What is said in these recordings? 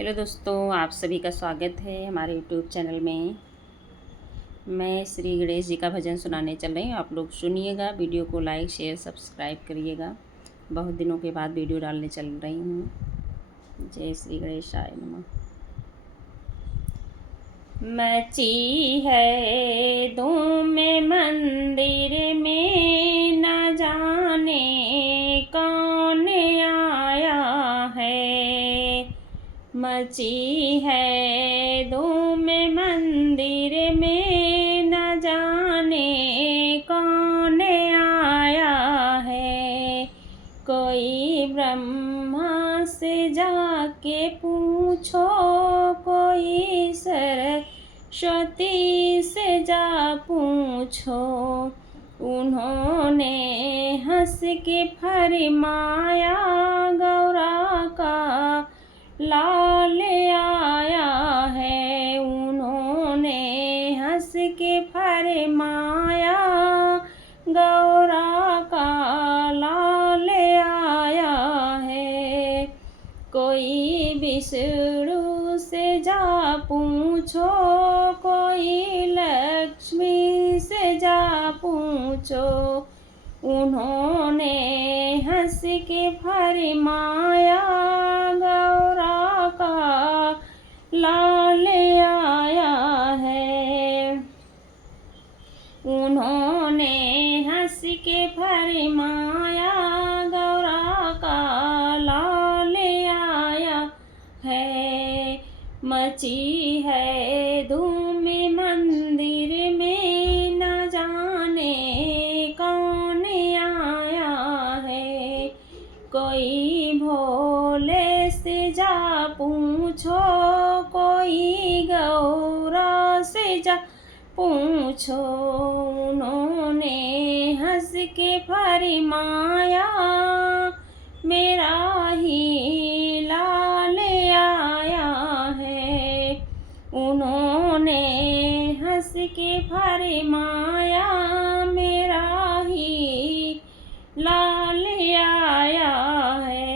Hello दोस्तों, आप सभी का स्वागत है हमारे यूट्यूब चैनल में। मैं श्री गणेश जी का भजन सुनाने चल रही हूँ। आप लोग सुनिएगा, वीडियो को लाइक शेयर सब्सक्राइब करिएगा। बहुत दिनों के बाद वीडियो डालने चल रही हूँ। जय श्री गणेशाय नमः। मची है धूम मंदिर में, न जाने कौन आया है। मची है धूम मंदिर में, न जाने कौन आया है। कोई ब्रह्मा से जाके पूछो, कोई सरस्वती से जा पूछो। उन्होंने हंस के फरमाया, गौरा का लाल आया है। उन्होंने हंस के फरमाया, गौरा का लाल आया है। कोई विष्णु से जा पूछो, कोई लक्ष्मी से जा पूछो। उन्होंने हंस के फरमाया, गौरा का लाल आया है। उन्होंने हंस के फरमाया, गौरा का लाल आया है। मची है धूम मंदिर में, न जाने कौन आया है। कोई भोले से जा पूछो, कोई गौरा से जा पूछो। उन्होंने हंस के फरमाया, मेरा ही लाल आया है। उन्होंने हंस के फरमाया, मेरा ही लाल आया है।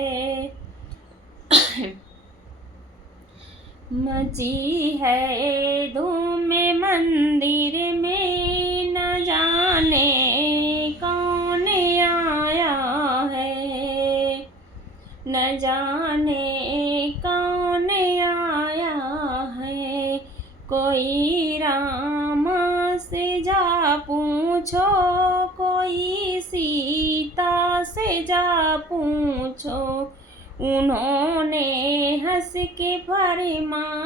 मची है धूम मंदिर में, न जाने कौन आया है। न जाने कौन आया है। कोई राम से जा पूछो, कोई सीता से जा पूछो। उन्होंने हंस के फरमाया,